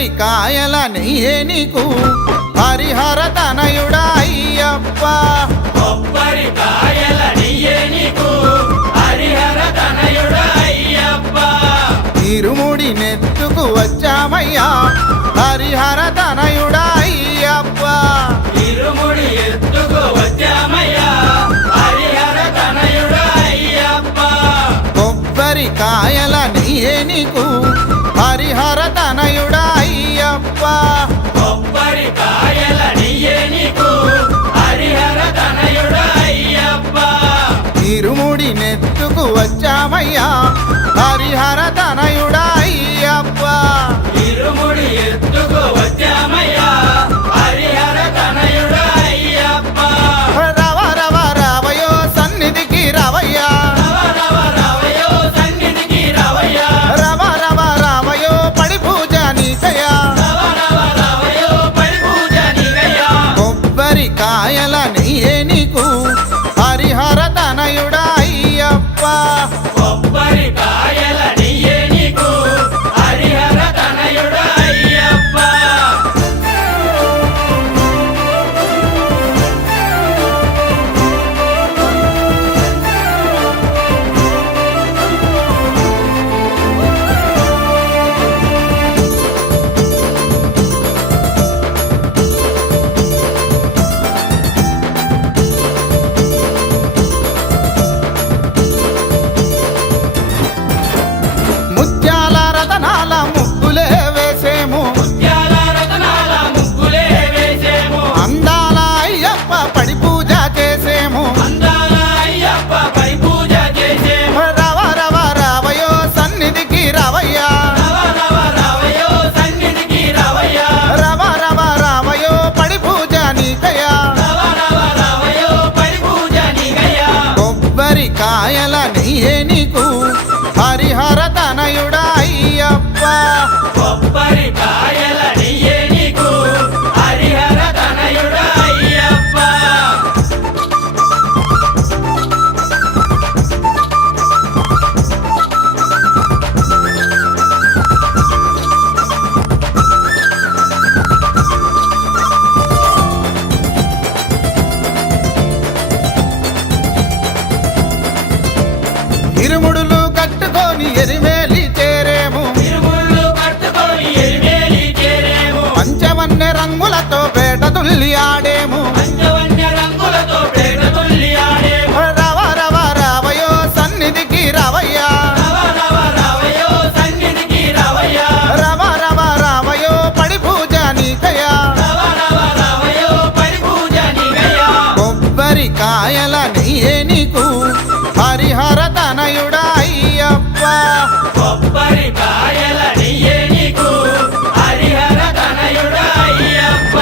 కొబ్బరికాయల నెయ్యే నీకు హరిహర తనయుడా అయ్యప్ప. కొబ్బరికాయల నెయ్యే నీకు హరిహర తనయుడా అయ్యప్ప. ఇరుముడి నెత్తుకు వచ్చామయ్యా హరిహర తనయుడా అయ్యప్ప. ఇరుముడి ఎత్తుకు వచ్చామయ్యా హరిహర తనయుడా అయ్యప్ప. కొబ్బరికాయల నెయ్యే నీకు హరిహర తనయుడా అయ్యప్ప. కొబ్బరికాయల నెయ్యే నీకు హరిహర తనయుడా అయ్యప్ప. ఇరుముడి నెత్తుకు వచ్చామయ్యా హరిహర తనయుడా అయ్యప్ప. ఇరుముడి ఎత్తుకు వచ్చామయ్యా హరిహర తనయుడా అయ్యప్ప. రవ రవ రావయో సన్నిధికి రావయ్యా. రవ రవ రావయ్యో సన్నిధికి రావయ్యా. రవ రవ రావయో పడి పూజ నీకయ్యా. రవ రవ రావయ్యో పడి పూజ నీకయ్యా. కొబ్బరికాయల నెయ్యే నీకు హరిహర తనయుడా అయ్యప్ప. కొబ్బరికాయల నెయ్యే నీకు హరిహర తనయుడా అయ్యప్ప. ముత్యాల రతనాల ముగ్గులే వేసేము ముత్యాల రతనాల ముగ్గులే వేసేము. అందాల అయ్యప్ప పడి పూజ చేసేము. అందాల అయ్యప్ప పడి పూజ చేసేము. రవ రవ రావయో సన్నిధికి రావయ్యా. రవ రవ రావయ్యో సన్నిధికి రావయ్యా. రవ రవ రావయో పడి పూజ నీకయ్యా. రవ రవ రావయ్యో పడి పూజ నీకయ్యా. కొబ్బరికాయల నెయ్యే నీకు హరిహర తనయుడా అయ్యప్ప. కొబ్బరికాయల నెయ్యే నీకు హరిహర తనయుడా అయ్యప్ప. ఇరుముడులు కట్టుకొని ఎరిమేలి చేరేము. తిరుముళ్ళు కట్టుకొని ఎరిమేలి చేరేము. పంచవన్నె రంగులతో పేట తుల్లి ఆడేము. పంచవన్య రంగులతో పేట తుల్లి ఆడేము. రవ రవ రావయో సన్నిధికి రావయ్యా. రవ రవ రావయ్యో సన్నిధికి రావయ్యా. రవ రవ రావయో పడి పూజ నీకయ్యా. రవ రవ రావయ్యో పడి పూజ నీకయ్యా. కొబ్బరికాయల నెయ్యే నీకు హరిహర తనయుడా అయ్యప్ప. కొబ్బరికాయల నెయ్యే నీకు హరిహర తనయుడా అయ్యప్ప.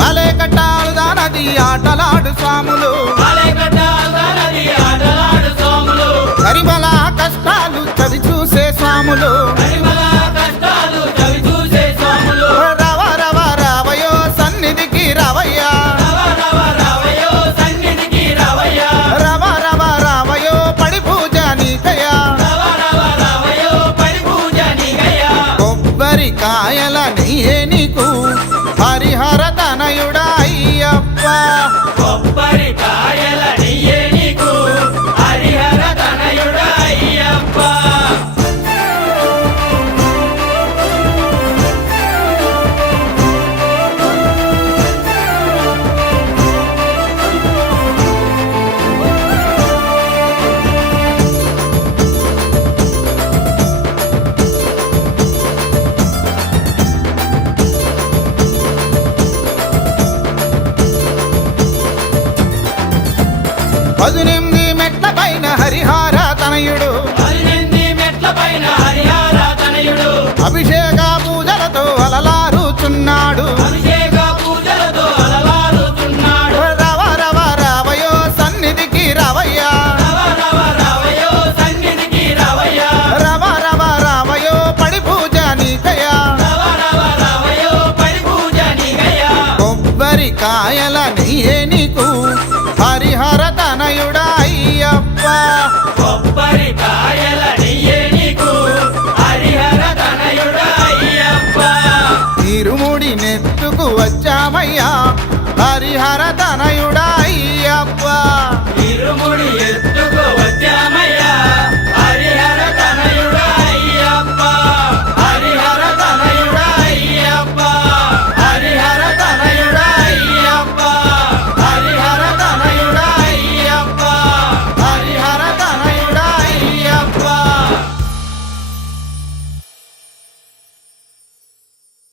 కలే కట్టాలు దానది ఆటలాడు స్వాములు. అలెగడ్డాలనది ఆటలాడు సోములు. కరిమల కష్టాలు చవి చూసే స్వాములు. పరిమళ కష్టాలు చవి చూసే సోములు. రవ రవ రావయో సన్నిధికి రావయ్యా. రవ రవ రావయ్యో సన్నిధికి రావయ్యా. రవ రవ రావయో పడి పూజ నీకయ్యా. రవ రవ రావయ్యో పడి పూజ నీకయ్యా. కొబ్బరికాయల నెయ్యే నీకు హరిహర తనయుడా అయ్యప్ప. కొబ్బరికాయల నెయ్యే నీకు హరిహర తనయుడా అయ్యప్ప. 18 మెట్ల పైన హరిహార తనయుడు 18 మెట్ల పైన హరిహర తనయుడు అభిషేక పూజలతో అలలా